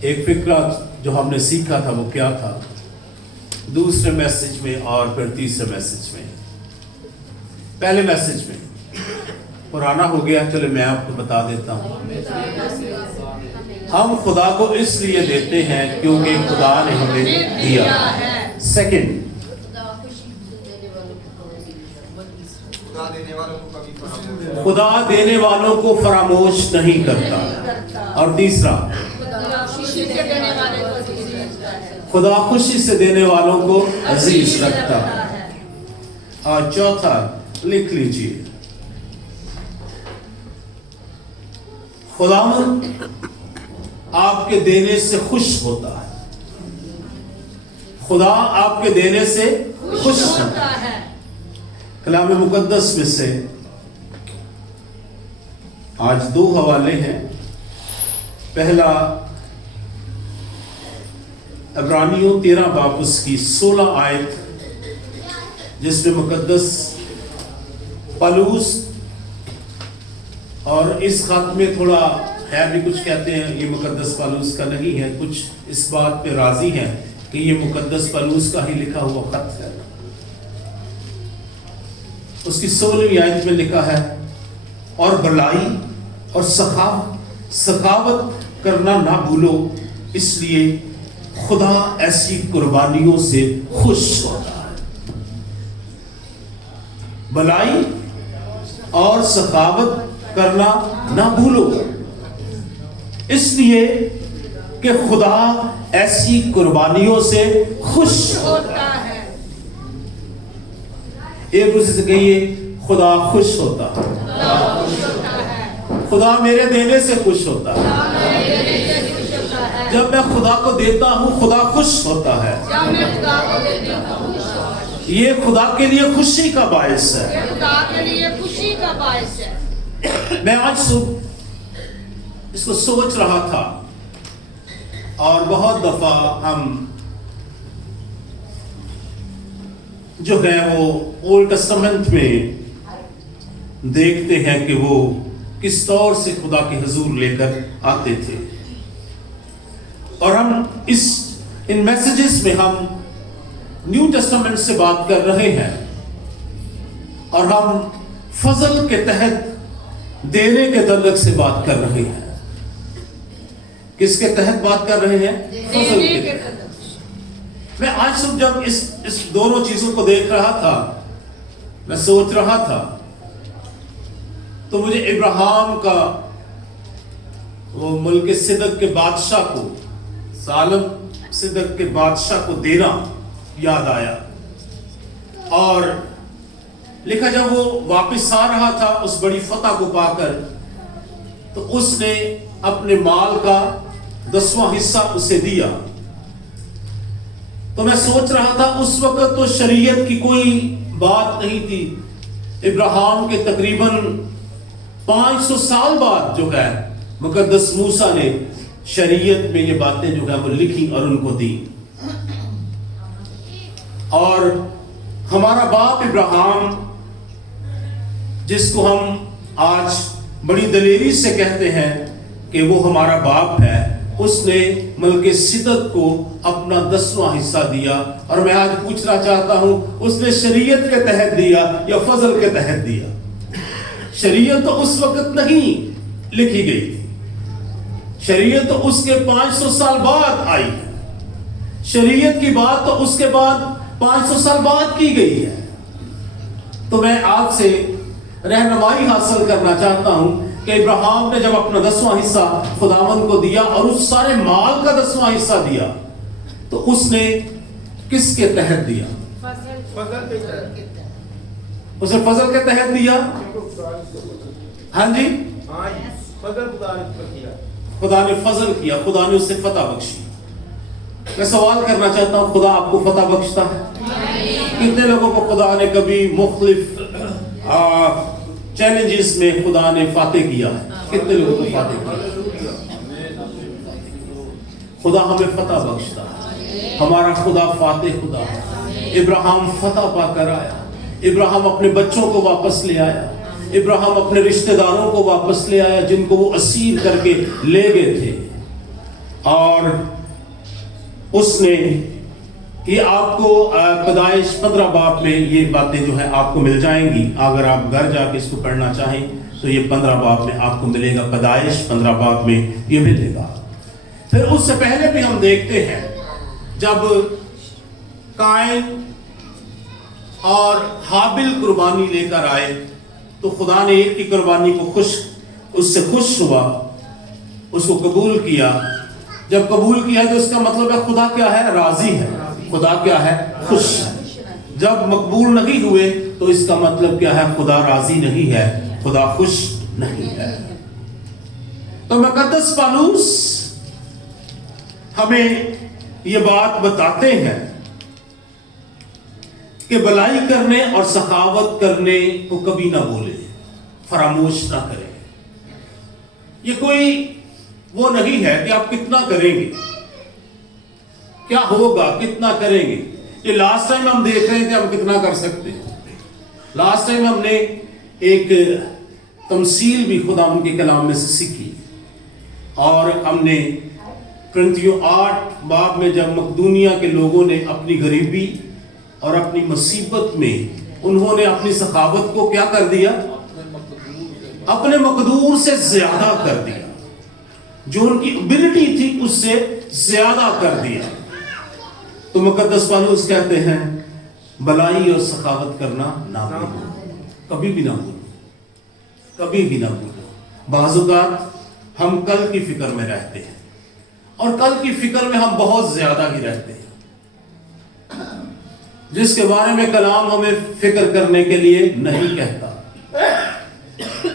ایک فکرہ جو ہم نے سیکھا تھا وہ کیا تھا؟ دوسرے میسج میں اور پھر تیسرے میسج میں. پہلے میسج میں پرانا ہو گیا، چلو میں آپ کو بتا دیتا ہوں. ہم خدا کو اس لیے دیتے ہیں کیونکہ خدا نے ہمیں دیا. سیکنڈ، خدا دینے والوں کو فراموش نہیں کرتا. اور تیسرا، خدا خوشی سے دینے والوں کو عزیز رکھتا. اور چوتھا لکھ لیجیے، خداوند آپ کے دینے سے خوش ہوتا ہے. خدا آپ کے دینے سے خوش ہوتا ہے. کلام مقدس میں سے آج 2 حوالے ہیں. پہلا عبرانیوں 13 باب اس کی 16 آیت، جس میں مقدس پالوس، اور اس خط میں تھوڑا خیر بھی کچھ کہتے ہیں یہ مقدس پالوس کا نہیں ہے، کچھ اس بات پہ راضی ہیں کہ یہ مقدس پالوس کا ہی لکھا ہوا خط ہے. اس کی 16ویں آیت میں لکھا ہے، اور بھلائی اور سخاوت کرنا نہ بھولو، اس لیے خدا ایسی قربانیوں سے خوش ہوتا ہے. بھلائی اور سخاوت کرنا نہ بھولو، اس لیے کہ خدا ایسی قربانیوں سے خوش ہوتا ہے. ایک دوسرے سے کہیے، خدا خوش ہوتا ہے. خدا میرے دینے سے خوش ہوتا ہے. جب میں خدا کو دیتا ہوں خدا خوش ہوتا ہے. یہ خدا کے لیے خوشی کا باعث ہے. میں آج صبح اس کو سوچ رہا تھا، اور بہت دفعہ ہم جو ہے وہ اولڈ ٹیسٹمنٹ میں دیکھتے ہیں کہ وہ کس طور سے خدا کے حضور لے کر آتے تھے. اور ہم ان میسیجز میں ہم نیو ٹیسٹمنٹ سے بات کر رہے ہیں، اور ہم فضل کے تحت دینے کے تعلق سے بات کر رہے ہیں. کس کے تحت بات کر رہے ہیں؟ فضل کے تحت. میں آج صبح جب اس دونوں چیزوں کو دیکھ رہا تھا، میں سوچ رہا تھا، تو مجھے ابراہیم کا وہ ملک صدق کے بادشاہ کو، سالم صدق کے بادشاہ کو دینا یاد آیا. اور لکھا جب وہ واپس آ رہا تھا اس بڑی فتح کو پا کر، تو اس نے اپنے مال کا 10واں حصہ اسے دیا. تو میں سوچ رہا تھا اس وقت تو شریعت کی کوئی بات نہیں تھی. ابراہیم کے تقریباً 500 سال بعد جو ہے مقدس موسیٰ نے شریعت میں یہ باتیں جو ہے وہ لکھی اور ان کو دی. اور ہمارا باپ ابراہیم، جس کو ہم آج بڑی دلیری سے کہتے ہیں کہ وہ ہمارا باپ ہے، اس نے ملک صدق کو اپنا 10واں حصہ دیا. اور میں آج پوچھنا چاہتا ہوں، اس نے شریعت کے تحت دیا یا فضل کے تحت دیا؟ شریعت تو اس وقت نہیں لکھی گئی تھی، شریعت تو اس کے 500 سال بعد آئی ہے. شریعت کی بات تو اس کے بعد 500 سال بعد کی گئی ہے. تو میں آپ سے رہنمائی حاصل کرنا چاہتا ہوں کہ ابراہیم نے جب اپنا 10واں حصہ خداوند کو دیا اور اس سارے مال کا 10واں حصہ دیا، تو اس نے کس کے تحت دیا؟ اس نے فضل کے تحت دیا. ہاں جی، خدا نے فضل کیا، خدا نے اسے فتح بخشی. میں سوال کرنا چاہتا ہوں، خدا آپ کو فتح بخشتا ہے؟ کتنے لوگوں کو خدا نے کبھی مختلف چیلنجز میں خدا نے فاتح کیا ہے؟ کتنے لوگوں کو فاتح کیا؟ خدا ہمیں فتح بخشتا ہے. ہمارا خدا فاتح خدا ہے. ابراہیم فتح پا کر آیا. ابراہیم اپنے بچوں کو واپس لے آیا. ابراہیم اپنے رشتہ داروں کو واپس لے آیا جن کو وہ اسیر کر کے لے گئے تھے. اور उसने ये आपको पैदाइश 15 बाब में ये बातें जो है आपको मिल जाएंगी। अगर आप घर जाके इसको पढ़ना चाहें तो ये 15 बाब में आपको मिलेगा, पैदाइश 15 बाब में ये मिलेगा। फिर उससे पहले भी हम देखते हैं जब कायन और हाबिल कुर्बानी लेकर आए तो खुदा ने एक की कुर्बानी को उससे खुश हुआ, उसको कबूल किया। जब कबूल किया तो इसका मतलब है खुदा क्या है? राजी है। खुदा क्या है? खुश है। जब मकबूल नहीं हुए तो इसका मतलब क्या है? खुदा राजी नहीं है, खुदा खुश नहीं है। तो मुकद्दस पौलुस हमें ये बात बताते हैं कि भलाई करने और सखावत करने को कभी ना भूले, फरामोश ना करें। ये कोई वो नहीं है कि आप कितना करेंगे, क्या होगा, कितना करेंगे। ये लास्ट टाइम हम देख रहे थे हम कितना कर सकते हैं। लास्ट टाइम हमने एक तमसील भी खुदा उनके कलाम में से सीखी और हमने कुरिन्थियों 8 बाब में जब मकदूनिया के लोगों ने अपनी गरीबी और अपनी मुसीबत में उन्होंने अपनी सखावत को क्या कर दिया? अपने मकदूर से ज्यादा कर दिया, जो उनकी एबिलिटी थी उससे ज्यादा कर दिया। तो मुकद्दस पौलुस कहते हैं भलाई और सखावत करना ना भूलो, कभी भी ना भूलो, कभी भी ना भूलो। बाज़ औक़ात हम कल की फिक्र में रहते हैं और कल की फिक्र में हम बहुत ज्यादा ही रहते हैं, जिसके बारे में कलाम हमें फिक्र करने के लिए नहीं कहता।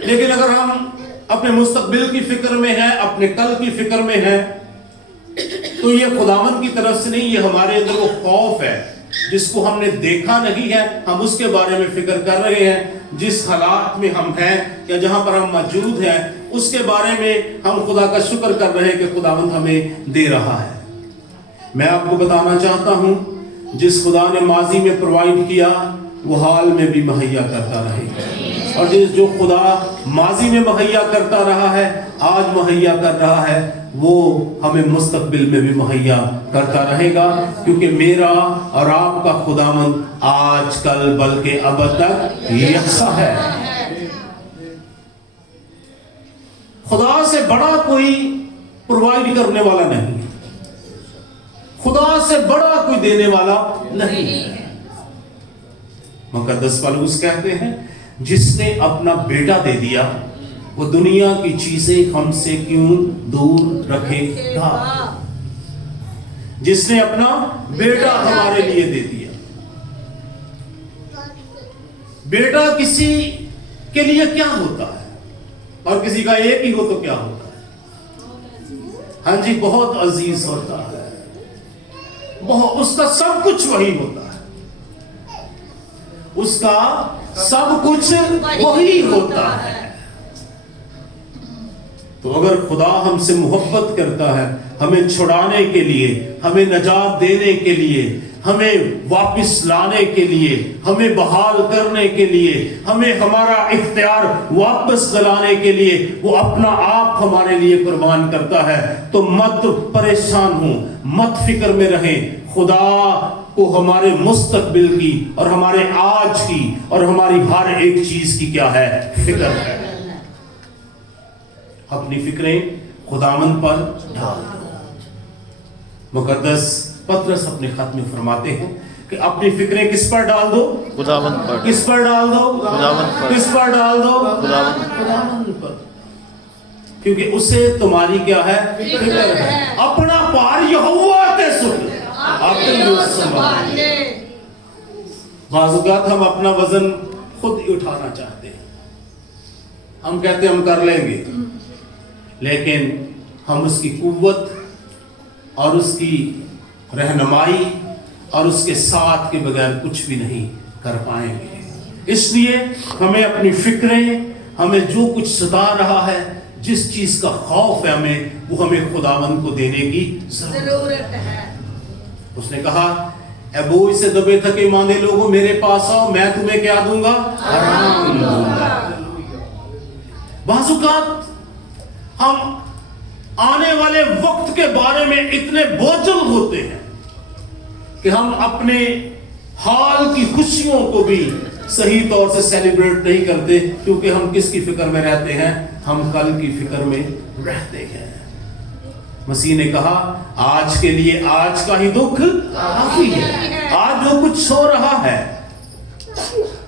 लेकिन अगर हम अपने मुस्तकबिल की फिक्र में हैं, अपने कल की फिक्र में हैं, तो ये खुदावन की तरफ से नहीं, ये हमारे अंदर वो खौफ है जिसको हमने देखा नहीं है, हम उसके बारे में फिक्र कर रहे हैं। जिस हालात में हम हैं या जहां पर हम मौजूद हैं उसके बारे में हम खुदा का शुक्र कर रहे हैं कि खुदावंद हमें दे रहा है। मैं आपको बताना चाहता हूं, जिस खुदा ने माजी में प्रोवाइड किया वो हाल में भी मुहैया करता रहेगा, और जो खुदा माजी में मुहैया करता रहा है, आज मुहैया कर रहा है, वो हमें मुस्तकबिल में भी मुहैया करता रहेगा। क्योंकि मेरा और आपका खुदावंद आज कल बल्कि अब तक यकसा है। खुदा से बड़ा कोई प्रोवाइड करने वाला नहीं, खुदा से बड़ा कोई देने वाला नहीं है। मुकद्दस पौलुस कहते हैं जिसने अपना बेटा दे दिया वो दुनिया की चीजें हमसे क्यों दूर रखेगा। जिसने अपना बेटा हमारे लिए दे दिया। बेटा किसी के लिए क्या होता है, और किसी का एक ही हो तो क्या होता है? हाँ जी, बहुत अजीज होता है, बहुत, उसका सब कुछ वही होता है, उसका सब कुछ वही होता है। तो अगर खुदा हमसे मोहब्बत करता है, हमें छुड़ाने के लिए, हमें नजात देने के लिए, हमें वापस लाने के लिए, हमें बहाल करने के लिए, हमें हमारा इख्तियार वापस दिलाने के लिए वो अपना आप हमारे लिए कुर्बान करता है, तो मत परेशान हो, मत फिक्र में रहें। खुदा को हमारे मुस्तकबिल की और हमारे आज की और हमारी हर एक चीज की क्या है? फिक्र है। अपनी फिक्रें खुदावंद पर डाल दो। मुकद्दस पतरस अपने खत में फरमाते हैं कि अपनी फिक्रें किस पर डाल दो? खुदावंद पर। किस पर डाल दो? खुदावंद पर। किस पर डाल दो? खुदावंद पर। क्योंकि उससे तुम्हारी क्या है? फिक्र है। अपना पार यहोवा ते सुन बाज़ औक़ात हम अपना वजन खुद ही उठाना चाहते हैं, हम कहते हैं हम कर लेंगे, लेकिन हम उसकी कुव्वत और उसकी रहनुमाई और उसके साथ के बगैर कुछ भी नहीं कर पाएंगे। इसलिए हमें अपनी फिक्रें, हमें जो कुछ सता रहा है, जिस चीज का खौफ है हमें, वो हमें खुदावंद को देने की जरूरत है। उसने कहा, ए बोझ से दबे थके मांदे लोगों मेरे पास आओ, मैं तुम्हें क्या दूंगा? आराम दूंगा। बाज़ औक़ात हम आने वाले वक्त के बारे اتنے بوجھل ہوتے ہیں کہ ہم اپنے حال کی خوشیوں کو بھی صحیح طور سے سیلیبریٹ نہیں کرتے، کیونکہ ہم کس کی فکر میں رہتے ہیں؟ ہم کل کی فکر میں رہتے ہیں۔ مسیح نے کہا آج کے لیے آج کا ہی دکھ کافی ہے، آج جو کچھ ہو رہا ہے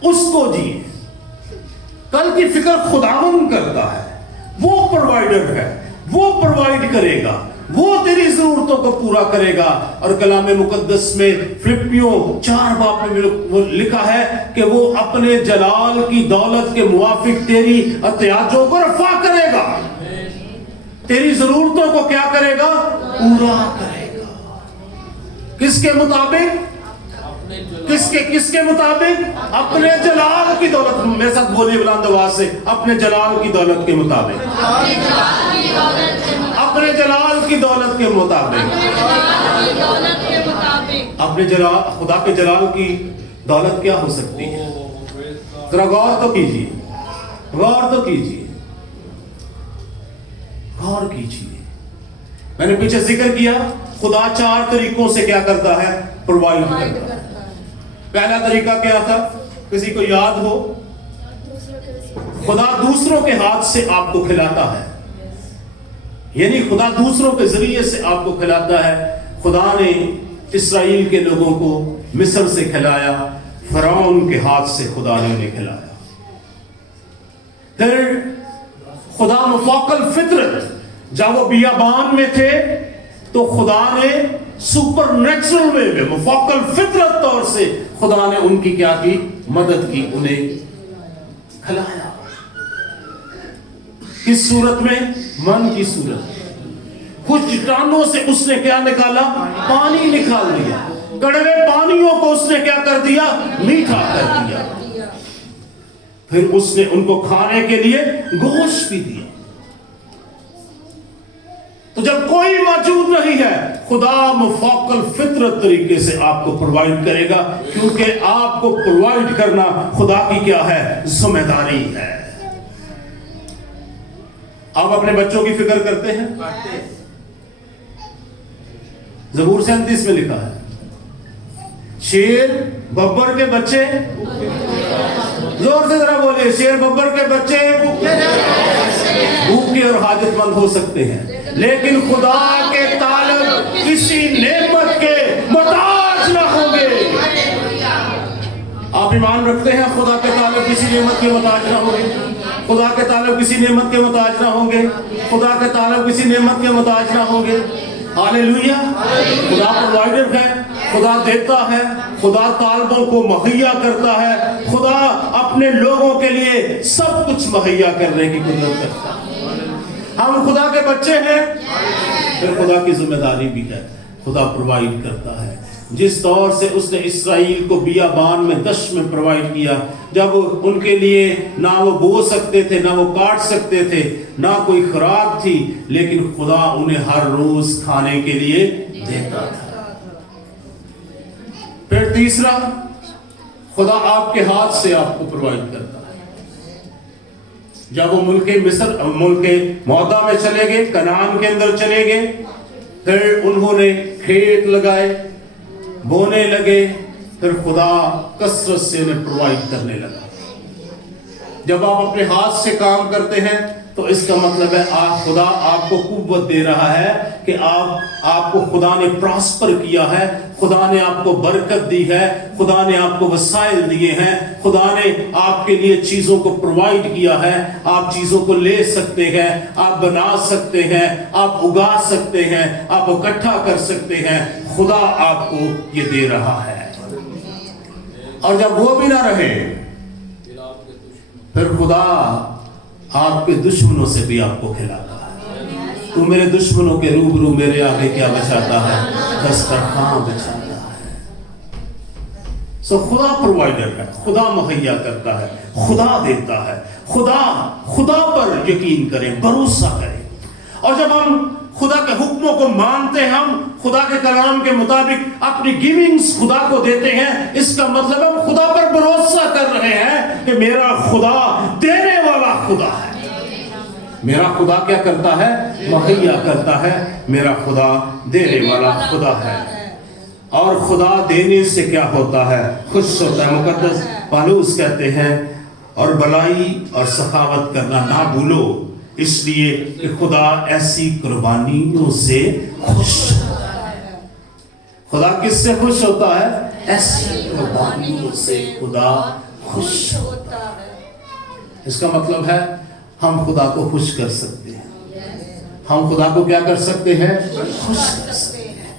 اس کو جیے، کل کی فکر خداوند کرتا ہے، وہ پروائیڈر ہے، وہ پروائیڈ کرے گا، وہ تیری ضرورتوں کو پورا کرے گا۔ اور کلام مقدس میں فلپیوں 4 باب میں لکھا ہے کہ وہ اپنے جلال کی دولت کے موافق تیری احتیاجوں کو رفع کرے گا، تیری ضرورتوں کو کیا کرے گا؟ پورا کرے گا۔ کس کے مطابق؟ کس کے مطابق؟ اپنے جلال کی دولت۔ میرے ساتھ بولیے بلند آواز سے، اپنے جلال کی دولت کے مطابق، اپنے جلال کی دولت کے مطابق، اپنے جلال، خدا کے جلال کی دولت کیا ہو سکتی ہے؟ ذرا غور تو کیجیے، غور تو کیجیے، غور کیجیے۔ میں نے پیچھے ذکر کیا خدا 4 طریقوں سے کیا کرتا ہے؟ پرووائڈ کرتا ہے۔ پہلا طریقہ کیا تھا؟ کسی کو یاد ہو؟ خدا دوسروں کے ہاتھ سے آپ کو کھلاتا ہے، یعنی خدا دوسروں کے ذریعے سے آپ کو کھلاتا ہے۔ خدا نے اسرائیل کے لوگوں کو مصر سے کھلایا، فرعون کے ہاتھ سے خدا نے انہیں کھلایا۔ پھر خدا مفوق الفطرت، جب وہ بیابان میں تھے تو خدا نے سپر نیچرل وے میں مفوق الفطرت طور سے خدا نے ان کی کیا کی؟ مدد کی، انہیں کھلایا۔ کس صورت میں؟ من کی صورت۔ کچھ چٹانوں سے اس نے کیا نکالا؟ پانی نکال دیا۔ کڑوے پانیوں کو اس نے کیا کر دیا؟ میٹھا کر دیا۔ پھر اس نے ان کو کھانے کے لیے گوشت بھی دیا۔ تو جب کوئی موجود نہیں ہے، خدا مفوق الفطرت طریقے سے آپ کو پرووائڈ کرے گا، کیونکہ آپ کو پرووائڈ کرنا خدا کی کیا ہے؟ ذمہ داری ہے۔ آپ اپنے بچوں کی فکر کرتے ہیں؟ زبور 37 میں لکھا ہے شیر ببر کے بچے، زور سے ذرا بولے، شیر ببر کے بچے بھوکے اور حاجت مند ہو سکتے ہیں، لیکن خدا کے طالب کسی نعمت کے محتاج نہ ہوں گے۔ آپ ایمان رکھتے ہیں خدا کے طالب کسی نعمت کے محتاج نہ ہوں گے؟ خدا کے طالب کسی نعمت کے محتاج نہ ہوں گے؟ خدا کے طالب کسی نعمت کے محتاج نہ ہوں گے؟ ہاللیلویہ۔ خدا پرووائڈر ہے، خدا دیتا ہے، خدا طالبوں کو مہیا کرتا ہے، خدا اپنے لوگوں کے لیے سب کچھ مہیا کرنے کی قدرت رکھتا ہے۔ ہم خدا کے بچے ہیں، پھر خدا کی ذمہ داری بھی ہے، خدا پرووائڈ کرتا ہے۔ جس طور سے اس نے اسرائیل کو بیابان میں دشت میں پرووائڈ کیا، جب ان کے لیے نہ وہ بو سکتے تھے، نہ وہ کاٹ سکتے تھے، نہ کوئی خوراک تھی، لیکن خدا انہیں ہر روز کھانے کے لیے دیتا تھا۔ پھر تیسرا، خدا آپ کے ہاتھ سے آپ کو پرووائڈ کرتا ہے۔ جب وہ ملک مصر، ملک معدہ میں چلے گئے، کنعان کے اندر چلے گئے، پھر انہوں نے کھیت لگائے، بونے لگے، پھر خدا کثرت سے انہیں پرووائڈ کرنے لگا۔ جب آپ اپنے ہاتھ سے کام کرتے ہیں تو اس کا مطلب ہے خدا آپ کو قوت دے رہا ہے کہ آپ کو خدا نے پراسپر کیا ہے، خدا نے آپ کو برکت دی ہے، خدا نے آپ کو وسائل دیے ہیں، خدا نے آپ کے لیے چیزوں کو پرووائڈ کیا ہے۔ آپ چیزوں کو لے سکتے ہیں، آپ بنا سکتے ہیں، آپ اگا سکتے ہیں، آپ اکٹھا کر سکتے ہیں۔ خدا آپ کو یہ دے رہا ہے۔ اور جب وہ بھی نہ رہے، پھر خدا آپ کے دشمنوں سے بھی آپ کو کھلاتا ہے۔ تو میرے دشمنوں کے روبرو میرے آگے کیا بچاتا ہے؟ دسترخوان بچاتا ہے۔ سو خدا پرووائڈر ہے، خدا مہیا کرتا ہے، خدا دیتا ہے۔ خدا پر یقین کریں، بھروسہ کریں۔ اور جب ہم خدا کے حکموں کو مانتے ہیں، ہم خدا کے کلام کے مطابق اپنی گیونگز خدا کو دیتے ہیں، اس کا مطلب ہم خدا پر بھروسہ کر رہے ہیں کہ میرا خدا دینے والا خدا ہے۔ میرا خدا کیا کرتا ہے؟ مہیا کرتا ہے. میرا خدا دینے والا خدا ہے. اور خدا دینے سے کیا ہوتا ہے؟ خوش ہوتا ہے. مقدس پالوس کہتے ہیں اور بلائی اور سخاوت کرنا نہ بھولو، اس لیے کہ خدا ایسی قربانیوں سے خوش ہوتا ہے. خدا کس سے خوش ہوتا ہے؟ ایسی قربانیوں سے خدا خوش ہوتا ہے. اس کا مطلب ہے ہم خدا کو خوش کر سکتے ہیں. ہم خدا کو کیا کر سکتے ہیں؟ خوش کر سکتے ہیں.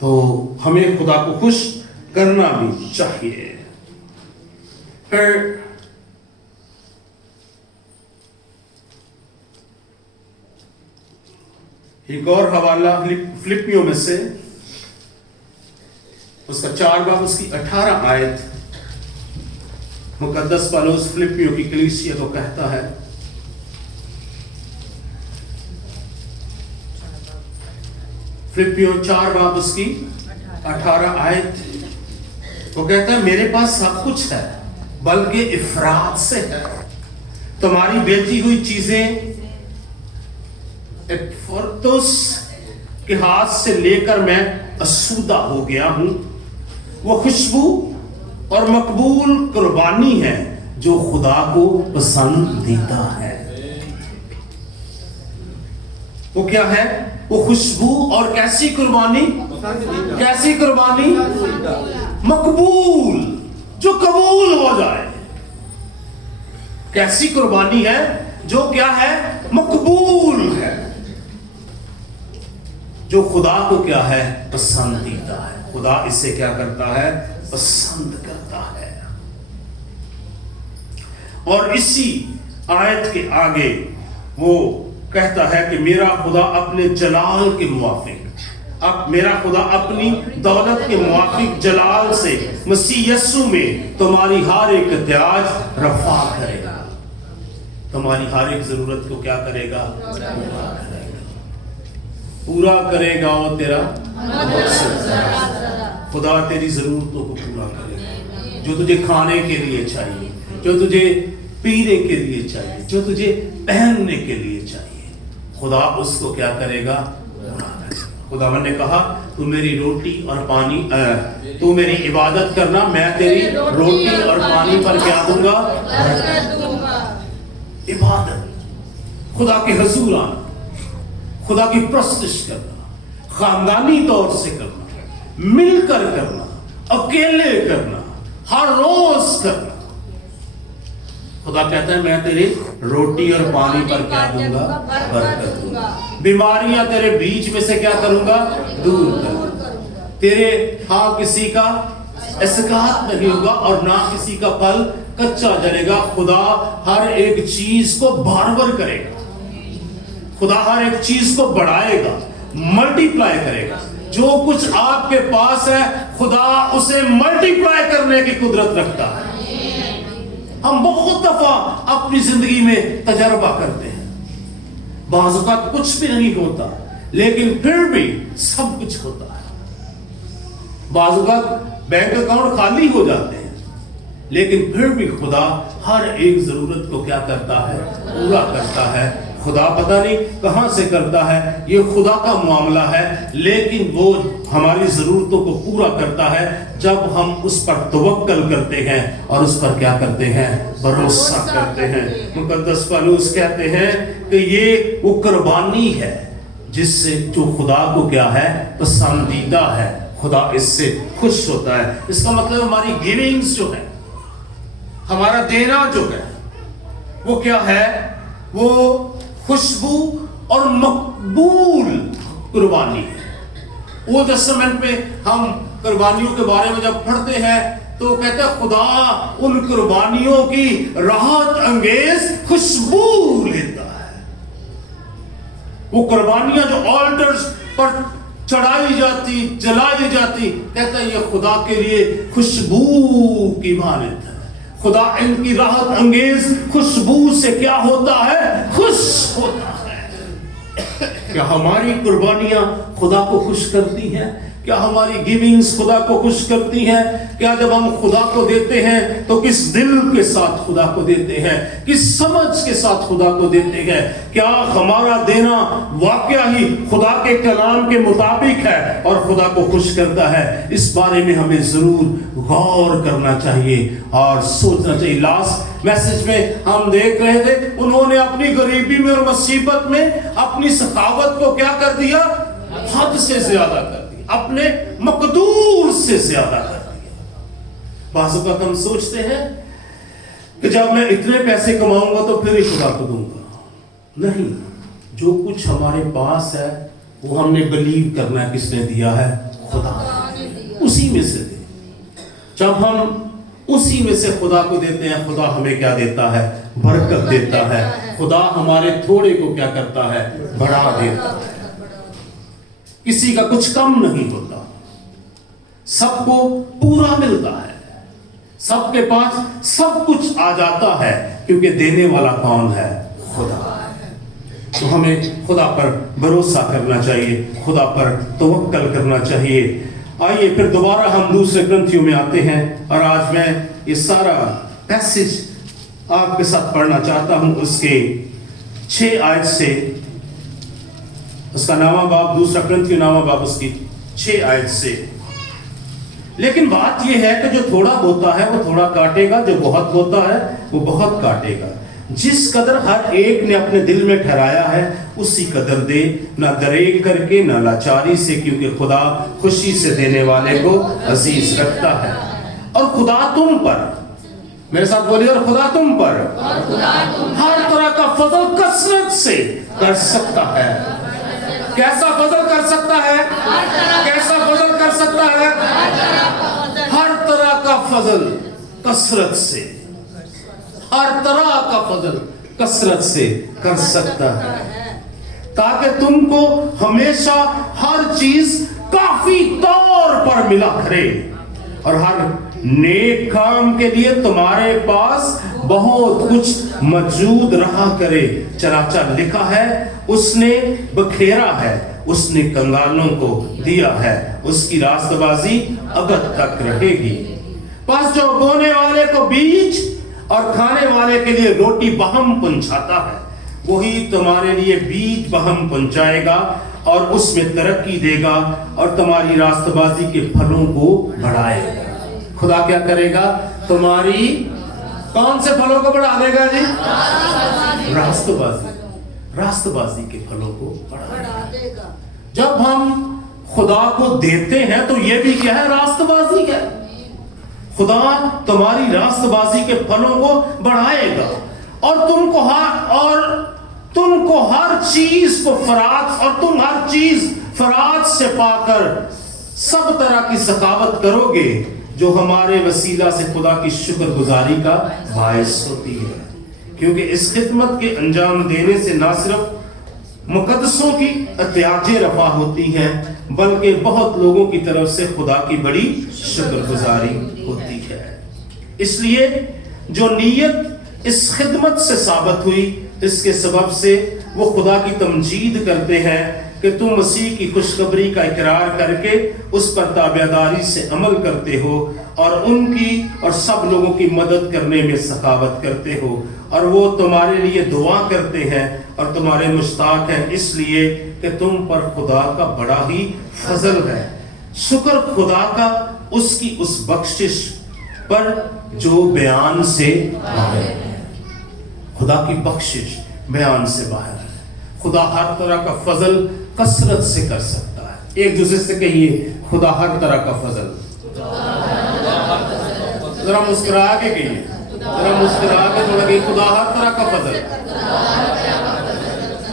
تو ہمیں خدا کو خوش کرنا بھی چاہیے. پھر ایک اور حوالہ فلپیوں میں سے اس کا 4 باب اس کی 18 آیت. مقدس پالوس فلپیوں کی کلیسیا کو کہتا ہے، فلپیوں 4 باب اس کی 18 آیت. وہ کہتا ہے میرے پاس سب کچھ ہے بلکہ افراط سے ہے. تمہاری بیچی ہوئی چیزیں ایپفرتس کے ہاتھ سے لے کر میں اسودہ ہو گیا ہوں. وہ خوشبو اور مقبول قربانی ہے جو خدا کو پسندیدہ ہے. وہ کیا ہے؟ وہ خوشبو اور کیسی قربانی؟ کیسی قربانی؟ مقبول، جو قبول ہو جائے. کیسی قربانی ہے؟ جو کیا ہے؟ مقبول ہے، جو خدا کو کیا ہے؟ پسندیدہ ہے. خدا اسے کیا کرتا ہے؟ پسند کرتا ہے. اور اسی آیت کے آگے وہ کہتا ہے کہ میرا خدا اپنے جلال کے موافق، اب میرا خدا اپنی دولت کے موافق جلال سے مسیح یسوع میں تمہاری ہر ایک احتیاج رفع کرے گا. تمہاری ہر ایک ضرورت کو کیا کرے گا؟ پورا کرے گا. وہ تیرا خدا تیری ضرورتوں کو پورا کرے گا. جو تجھے کھانے کے لیے چاہیے، جو تجھے پینے کے لیے چاہیے، جو تجھے پہننے کے لیے چاہیے، خدا اس کو کیا کرے گا؟ خدا نے کہا تو میری روٹی اور پانی، تو میری عبادت کرنا، میں تیری روٹی اور پانی پر کیا دوں گا؟ عبادت، خدا کے حضور آنا، خدا کی پرستش کرنا، خاندانی طور سے کرنا، مل کر کرنا، اکیلے کرنا، ہر روز کرنا. خدا کہتا ہے میں تیری روٹی اور پانی پر کیا دوں گا؟ برکت دوں گا. بیماریاں تیرے بیچ میں سے کیا کروں گا؟ دور کروں گا. تیرے ہاں کسی کا اسقاط نہیں ہوگا اور نہ کسی کا پھل کچا جلے گا. خدا ہر ایک چیز کو بار کرے گا. خدا ہر ایک چیز کو بڑھائے گا، ملٹی پلائی کرے گا. جو کچھ آپ کے پاس ہے خدا اسے ملٹی پلائی کرنے کی قدرت رکھتا ہے. ہم بہت دفعہ اپنی زندگی میں تجربہ کرتے ہیں، بعض اوقات کچھ بھی نہیں ہوتا لیکن پھر بھی سب کچھ ہوتا ہے. بعض اوقات بینک اکاؤنٹ خالی ہو جاتے ہیں لیکن پھر بھی خدا ہر ایک ضرورت کو کیا کرتا ہے؟ پورا کرتا ہے. خدا پتہ نہیں کہاں سے کرتا ہے، یہ خدا کا معاملہ ہے، لیکن وہ ہماری ضرورتوں کو پورا کرتا ہے جب ہم اس پر توکل کرتے ہیں اور اس پر کیا کرتے ہیں؟ بھروسہ کرتے ہیں. مقدس پالوس کہتے ہیں کہ یہ وہ قربانی ہے جس سے جو خدا کو کیا ہے؟ پسندیدہ ہے. خدا اس سے خوش ہوتا ہے. اس کا مطلب ہماری گیونگز جو ہے، ہمارا دینا جو ہے وہ کیا ہے؟ وہ خوشبو اور مقبول قربانی ہے. اولڈ ٹیسٹمنٹ میں ہم قربانیوں کے بارے میں جب پڑھتے ہیں تو کہتے ہیں خدا ان قربانیوں کی راحت انگیز خوشبو لیتا ہے. وہ قربانیاں جو آلٹرز پر چڑھائی جاتی، جلائی جاتی، کہتا ہے یہ خدا کے لیے خوشبو کی مانند ہے. خدا ان کی راحت انگیز خوشبو سے کیا ہوتا ہے؟ خوش ہوتا ہے. क्या हमारी कुर्बानियां खुदा को खुश करती हैं? क्या हमारी गिविंग्स खुदा को खुश करती हैं? क्या जब हम खुदा को देते हैं तो किस दिल के साथ खुदा को देते हैं, किस समझ के साथ खुदा को देते हैं? क्या हमारा देना वाकया ही खुदा के कलाम के मुताबिक है और खुदा को खुश करता है? इस बारे में हमें जरूर गौर करना चाहिए और सोचना चाहिए। लास्ट मैसेज में हम देख रहे थे, उन्होंने अपनी गरीबी में और मुसीबत में अपनी सखावत को क्या कर दिया? हद से ज्यादा कर दिया, अपने मकदूर से ज्यादा कर दिया। बाज़ वक़्त हम सोचते हैं कि जब मैं इतने पैसे कमाऊंगा तो फिर ही खुदा को दूंगा। नहीं, जो कुछ हमारे पास है वो हमने बिलीव करना है किसने दिया है? खुदा, उसी में से दे। जब हम उसी में से खुदा को देते हैं, खुदा हमें क्या देता है? बरकत देता है। खुदा हमारे थोड़े को क्या करता है? बढ़ा देता है। किसी का कुछ कम नहीं होता, सबको पूरा मिलता है, सबके पास सब कुछ आ जाता है, क्योंकि देने वाला कौन है? खुदा। तो हमें खुदा पर भरोसा करना चाहिए, खुदा पर तवक्कल करना चाहिए। आइए फिर दोबारा हम दूसरे ग्रंथियों में आते हैं और आज मैं ये सारा पैसेज आपके साथ पढ़ना चाहता हूं। उसके 6 आयत से, उसका नामा बाब, दूसरा ग्रंथियों नामा बाब उसकी 6 आयत से। लेकिन बात यह है कि जो थोड़ा बोता है वो थोड़ा काटेगा, जो बहुत बोता है वो बहुत काटेगा। जिस कदर हर एक ने अपने दिल में ठहराया है उसी कदर दे, ना दरेग करके ना लाचारी से, क्योंकि खुदा खुशी से देने वाले को अजीज रखता है। और खुदा तुम पर, मेरे साथ बोलिए, और खुदा तुम पर हर तरह का फजल कसरत से कर सकता है। कैसा फजल कर सकता है? कैसा फजल कर सकता है? हर तरह का फजल कसरत से, हर तरह का फजल कसरत से कर सकता है, ताकि तुमको हमेशा हर चीज काफी तौर पर मिला करे और हर नेक काम के लिए तुम्हारे पास बहुत कुछ मौजूद रहा करे। चनाचा लिखा है, उसने बखेरा है, उसने कंगालों को दिया है, उसकी रास्तबाजी अबद तक रहेगी। बस जो बोने वाले को बीज और खाने वाले के लिए रोटी बहम पहुंचाता है, वही तुम्हारे लिए बीज बहम पहुंचाएगा और उसमें तरक्की देगा और तुम्हारी रास्तबाजी के फलों को बढ़ाएगा। खुदा क्या करेगा? तुम्हारी कौन से फलों को बढ़ा देगा जी? रास्तबाजी, रास्तबाजी के फलों को बढ़ा देगा। जब हम खुदा को देते हैं तो ये भी क्या है? रास्तबाजी है। खुदा तुम्हारी रास्तबाजी के फलों को बढ़ाएगा और तुमको हर चीज को फराज, और तुम हर चीज फराज से पाकर सब तरह की सखावत करोगे, जो हमारे वसीला से खुदा की शुक्रगुजारी का बायस होती है। क्योंकि इस खिदमत के अंजाम देने से ना सिर्फ मुकद्दसों की एहतियाजें रफा होती हैं, बल्कि बहुत लोगों की तरफ से खुदा की बड़ी शुक्रगुजारी होती है। इसलिए जो नीयत इस खिदमत से साबित हुई, इसके सबब से वो खुदा की तमजीद करते हैं कि तुम मसीह की खुशखबरी का इकरार करके उस पर ताबेदारी से अमल करते हो और उनकी और सब लोगों की मदद करने में सखावत करते हो, और वो तुम्हारे लिए दुआ करते हैं और तुम्हारे मुश्ताक हैं, इसलिए कि तुम पर खुदा का बड़ा ही फजल है। शुक्र खुदा का उसकी उस बख्शिश पर जो बयान से बाहर है। खुदा की बख्शिश बयान से बाहर है। खुदा हर तरह का फजल कसरत से कर सकता है। एक दूसरे से कहिए, खुदा हर तरह का फजल। जरा मुस्कुरा के कहिए, जरा मुस्कुरा के थोड़ा कहिए, खुदा हर तरह का फजल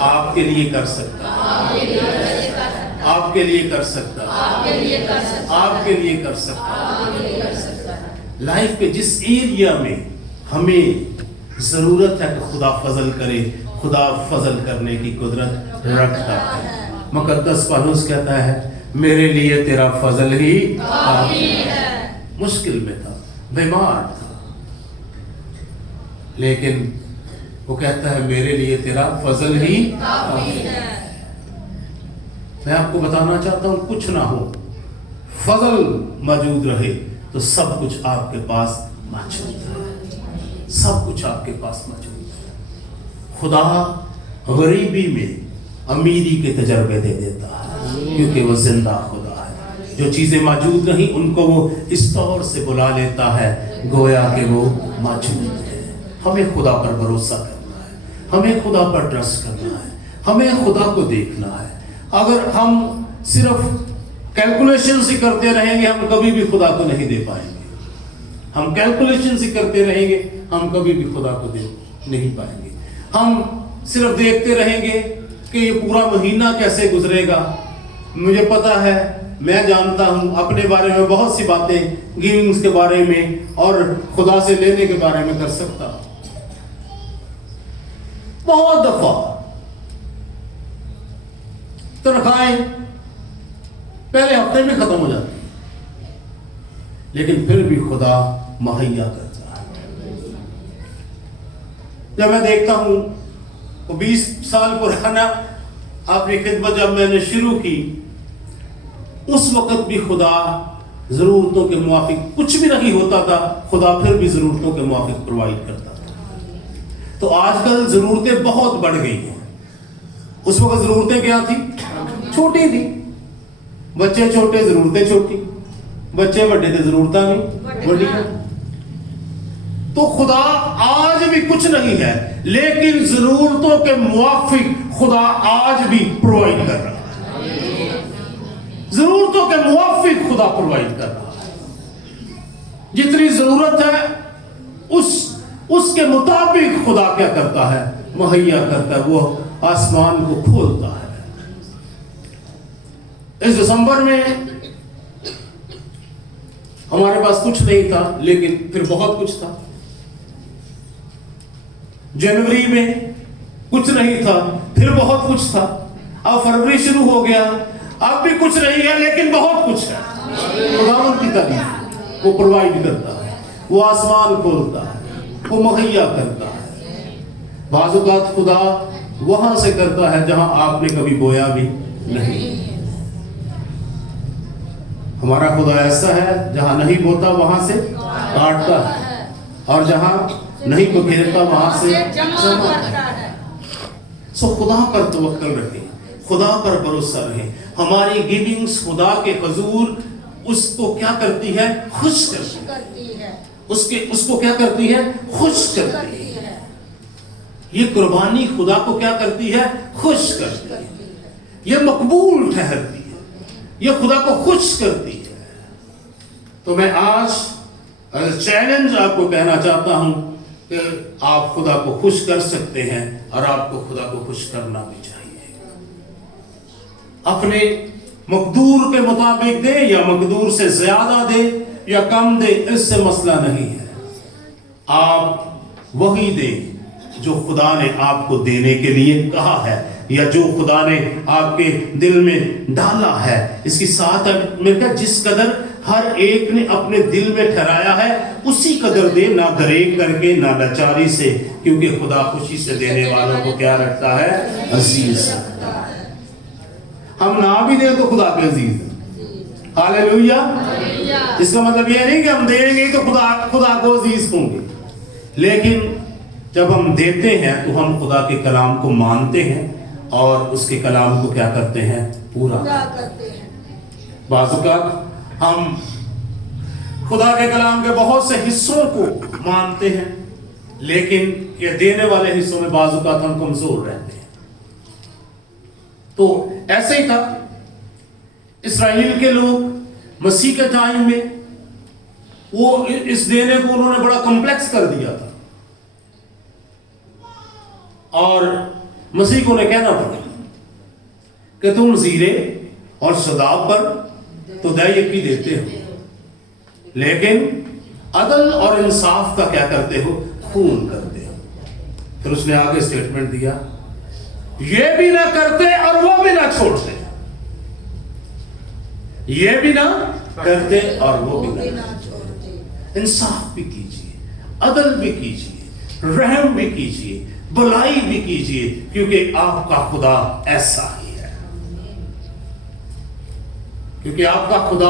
आपके लिए कर सकता है, आपके लिए कर सकता है, आपके लिए कर सकता है। लाइफ के जिस एरिया में हमें जरूरत है कि खुदा फजल करे, खुदा फजल करने की कुदरत रखता है। मुकद्दस पौलुस कहता है, मेरे लिए तेरा फजल ही काफी है। मुश्किल में था, बीमार था, लेकिन वो कहता है मेरे लिए तेरा फजल ही काफी है। मैं आपको बताना चाहता हूं, कुछ ना हो, फजल मौजूद रहे तो सब कुछ आपके पास मौजूद है, सब कुछ आपके पास मौजूद है। खुदा गरीबी में अमीरी के तजर्बे दे देता है, क्योंकि वो जिंदा खुदा है। जो चीजें मौजूद नहीं उनको वो इस तौर से बुला लेता है गोया कि वो मौजूद है। हमें खुदा पर भरोसा करना है, हमें खुदा पर ट्रस्ट करना है, हमें खुदा को देखना है। अगर हम सिर्फ कैलकुलेशन ही करते रहेंगे हम कभी भी खुदा को नहीं दे पाएंगे। हम कैलकुलेशन ही करते रहेंगे हम कभी भी खुदा को दे नहीं पाएंगे। हम सिर्फ देखते रहेंगे कि ये पूरा महीना कैसे गुजरेगा। मुझे पता है, मैं जानता हूं अपने बारे में बहुत सी बातें, गिविंग्स के बारे में और खुदा से लेने के बारे में कर सकता हूं। बहुत दफा तनख्वाहें पहले हफ्ते में खत्म हो जाती, लेकिन फिर भी खुदा मुहैया करता है। जब मैं देखता हूं वो 20 साल पुराना अपनी खिदमत जब मैंने शुरू की, उस वक्त भी खुदा जरूरतों के मुआफिक कुछ भी नहीं होता था, खुदा फिर भी जरूरतों के मुआफिक प्रोवाइड करता था। तो आजकल जरूरतें बहुत बढ़ गई हैं। उस वक्त जरूरतें क्या थी? छोटी थी। बच्चे छोटे, जरूरतें छोटी, बच्चे बड़े थे, जरूरतें भी बड़ी। तो खुदा आज भी कुछ नहीं है, लेकिन जरूरतों के मुआफिक खुदा आज भी प्रोवाइड कर रहा है। जरूरतों के मुआफिक खुदा प्रोवाइड कर रहा है। जितनी जरूरत है उसके मुताबिक खुदा क्या करता है? मुहैया करता है। वो आसमान को खोलता है। इस दिसंबर में हमारे पास कुछ नहीं था, लेकिन फिर बहुत कुछ था। जनवरी में कुछ नहीं था, फिर बहुत कुछ था। अब फरवरी शुरू हो गया, अब भी कुछ नहीं है, लेकिन बहुत कुछ है। खुदावंद की तारीफ, वो प्रोवाइड करता है, वो आसमान खोलता है, वो मुहैया करता है। बाज़ औक़ात खुदा वहां से करता है जहां आपने कभी बोया भी नहीं। हमारा खुदा ऐसा है, जहां नहीं बोता वहां से काटता है, और जहां नहीं बखेरता वहां से जमाता है। सो खुदा पर तवक्कल रखें, खुदा पर भरोसा रहे। हमारी गिविंग्स खुदा के हुजूर उसको क्या करती है? खुश करती है। उसको क्या करती है? खुश करती है। ये कुर्बानी खुदा को क्या करती है? खुश करती है। ये मकबूल ठहरती है, ये खुदा को खुश करती है। तो मैं आज चैलेंज आपको कहना चाहता हूं कि आप खुदा को खुश कर सकते हैं, और आपको खुदा को खुश करना भी चाहिए। अपने मकदूर के मुताबिक दे या मकदूर से ज्यादा दे या कम दे, इससे मसला नहीं है। आप वही दे जो खुदा ने आपको देने के लिए कहा है, या जो खुदा ने आपके दिल में डाला है। इसकी साथ में क्या, जिस कदर हर एक ने अपने दिल में ठहराया है उसी कदर दे, ना दरेक करके, ना लाचारी से, क्योंकि खुदा खुशी से देने वालों को क्या रखता है? अजीज। हम ना भी दे तो खुदा के अजीज है। हालेलुया। इसका मतलब ये नहीं कि हम देंगे तो खुदा को अजीज होंगे, लेकिन जब हम देते हैं तो हम खुदा के कलाम को मानते हैं और उसके कलाम को क्या करते हैं? पूरा करते हैं। बाज़ औक़ात हम खुदा के कलाम के बहुत से हिस्सों को मानते हैं, लेकिन ये देने वाले हिस्सों में बाज़ औक़ात हम कमजोर रहते हैं। तो ऐसे ही था, इस्राएल के लोग मसीह के टाइम में वो इस देने को उन्होंने बड़ा कॉम्प्लेक्स कर दिया था, और मसीह को ने कहना पड़ा कि तुम जीरे और शदाब पर तो दया देते हो, लेकिन अदल और इंसाफ का क्या करते हो? खून करते हो। फिर उसने आगे स्टेटमेंट दिया, ये भी ना करते और वो भी ना छोड़ते, ये भी ना करते और वो भी ना छोड़ते। इंसाफ भी कीजिए, अदल भी कीजिए, रहम भी कीजिए, भलाई भी कीजिए, क्योंकि आपका खुदा ऐसा ही है। क्योंकि आपका खुदा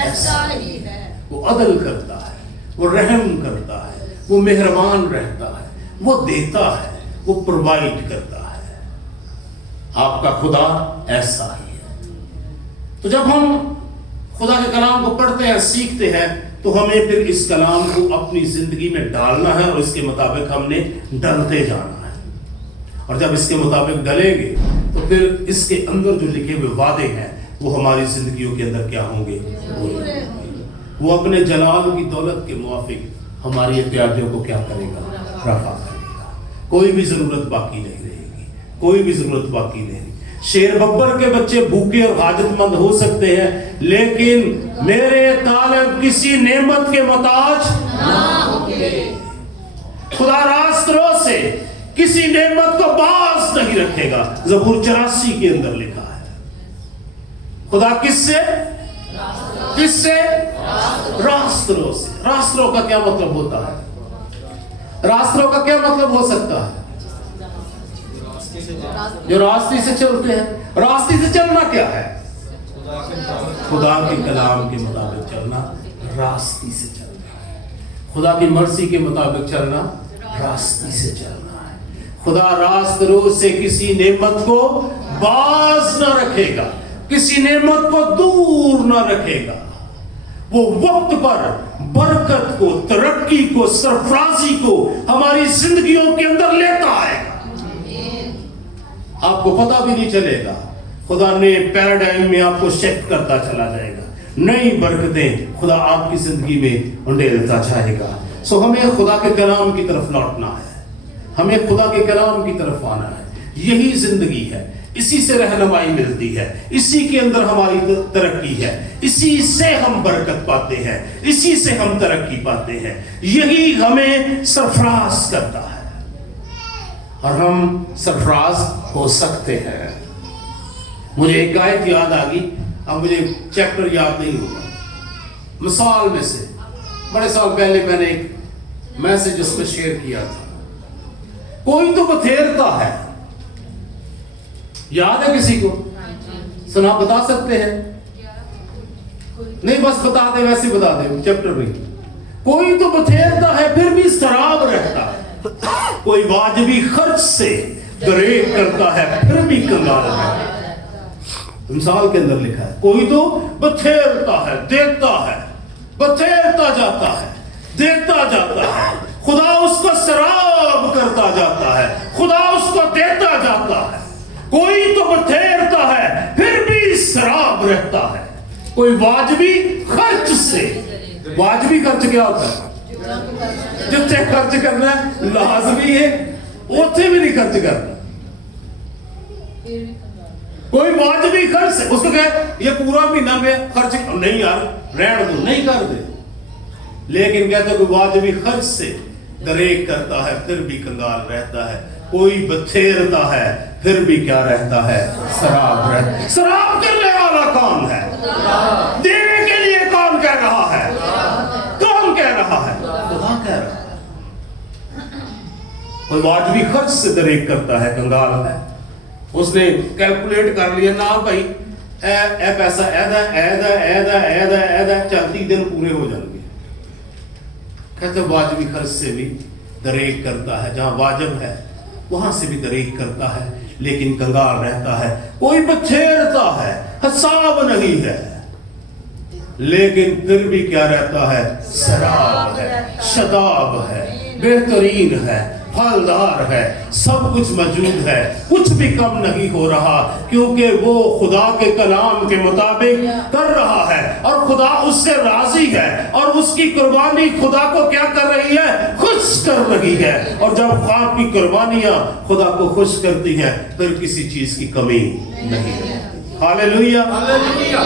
ऐसा ही है। वो अदल करता है, वो रहम करता है, वो मेहरबान रहता है, वो देता है, वो प्रोवाइड करता है। आपका खुदा ऐसा ही है। तो जब हम खुदा के कलाम को पढ़ते हैं, सीखते हैं, तो हमें फिर इस कलाम को अपनी जिंदगी में डालना है और इसके मुताबिक हमने डलते जाना है। और जब इसके मुताबिक डलेंगे तो फिर इसके अंदर जो लिखे हुए वादे हैं वो हमारी जिंदगियों के अंदर क्या होंगे? वो अपने जलाल की दौलत के मुआफिक हमारी एहतियाजियों को क्या करेगा? रफा करेगा। कोई भी जरूरत बाकी नहीं रहेगी, कोई भी जरूरत बाकी नहीं। शेर बब्बर के बच्चे भूखे और हाजतमंद हो सकते हैं, लेकिन मेरे तालिब किसी नेमत के मोहताज ना होंगे। खुदा रास्तों से किसी नेमत को बाज नहीं रखेगा। ज़बूर 84 के अंदर लिखा है। खुदा किससे? किससे? रास्तों से। रास्तों का क्या मतलब होता है? रास्तों का क्या मतलब हो सकता है? जो रास्ते से चलते हैं। रास्ते से चलना क्या है? खुदा के कलाम के मुताबिक चलना रास्ते से चलना है। खुदा की मर्जी के मुताबिक चलना रास्ते से चलना है। खुदा रास्तों से किसी नेमत को बाज ना रखेगा, किसी नेमत को दूर ना रखेगा। वो वक्त पर बरकत को, तरक्की को, सरफराजी को हमारी जिंदगियों के अंदर लेता आएगा। आपको पता भी नहीं चलेगा। खुदा ने पैराडाइम में आपको शिफ्ट करता चला जाएगा। नई बरकतें खुदा आपकी जिंदगी में उंडेलता जाएगा। सो हमें खुदा के कलाम की तरफ लौटना है, हमें खुदा के कलाम की तरफ आना है। यही जिंदगी है, इसी से रहनुमाई मिलती है, इसी के अंदर हमारी तरक्की है, इसी से हम बरकत पाते हैं, इसी से हम तरक्की पाते हैं। यही हमें सरफराज करता है और हम सरफराज हो सकते हैं। मुझे एक आयत याद आ गई, अब मुझे चैप्टर याद नहीं होगा। मिसाल में से बड़े साल पहले मैंने एक मैसेज उस पर शेयर किया था। कोई तो बथेरता है, याद है किसी को? सुना? बता सकते हैं? नहीं, बस बता दे, वैसे बता दे चैप्टर में। कोई तो बथेरता है फिर भी सराब रहता है, कोई वाजिबी खर्च से दरेक करता है फिर भी कंगाल है। मिसाल के अंदर लिखा है, कोई तो बथेरता है, देता है, बथेरता जाता है, देता जाता है, खुदा उसको सराब करता जाता है, खुदा उसको देता जाता है। कोई तो बथेरता है फिर भी सराब रहता है, कोई वाजिबी खर्च से। वाजिबी खर्च क्या होता है? जितने खर्च करना लाजमी है उतने भी नहीं खर्च करना। कोई वाजिबी खर्च से, उसको क्या ये पूरा महीना में खर्च नहीं, यार रहने दो, नहीं कर दे। लेकिन कहते कोई वाजिबी खर्च से दरेक करता है फिर भी कंगाल रहता है। कोई बथेरता है फिर भी क्या रहता है? शराब रहता है। शराब करने वाला कौन है? देने के लिए कौन कह रहा है? कौन कह रहा है? खुदा कह रहा है। कोई वाजिबी खर्च से दरेक करता है, कंगाल है। उसने कैलकुलेट कर लिया ना भाई, ए पैसा ऐदा ऐदा ऐदा ऐदा ऐदा 40 दिन पूरे हो जाएंगे। कहते वाजिबी खर्च से भी दरेक करता है, जहां वाजिब है वहां से भी दरेक करता है, लेकिन कंगाल रहता है। कोई बथेरता है, हिसाब नहीं है, लेकिन फिर भी क्या रहता है? शराब है, शदाब है, बेहतरीन है, फलदार है, सब कुछ मौजूद है, कुछ भी कम नहीं हो रहा, क्योंकि वो खुदा के कलाम के मुताबिक कर रहा है और खुदा उससे राजी है और उसकी कुर्बानी खुदा को क्या कर रही है? खुश कर रही है। और जब आपकी कुर्बानियां खुदा को खुश करती हैं फिर किसी चीज की कमी नहीं है। Hallelujah, hallelujah.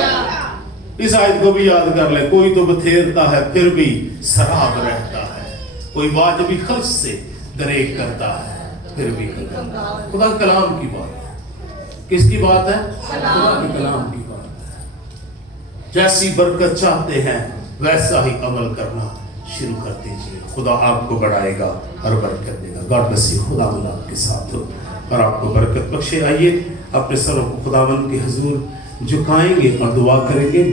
इस आयत को भी याद कर ले। कोई तो बथेरता है फिर भी शराब रहता है, कोई वाजिबी खर्च से दरेक करता है फिर भी कंगाल। खुदा कलाम की बात है। किसकी बात है? खुदा के कलाम की बात है। जैसी बरकत चाहते हैं वैसा ही अमल करना शुरू कर दीजिए, खुदा आपको बढ़ाएगा और बरकत देगा। God bless you. खुदावंद आपके साथ हो और आपको बरकत बख्शे। आइए अपने सरों को खुदावंद के हुजूर झुकाएंगे और दुआ करेंगे।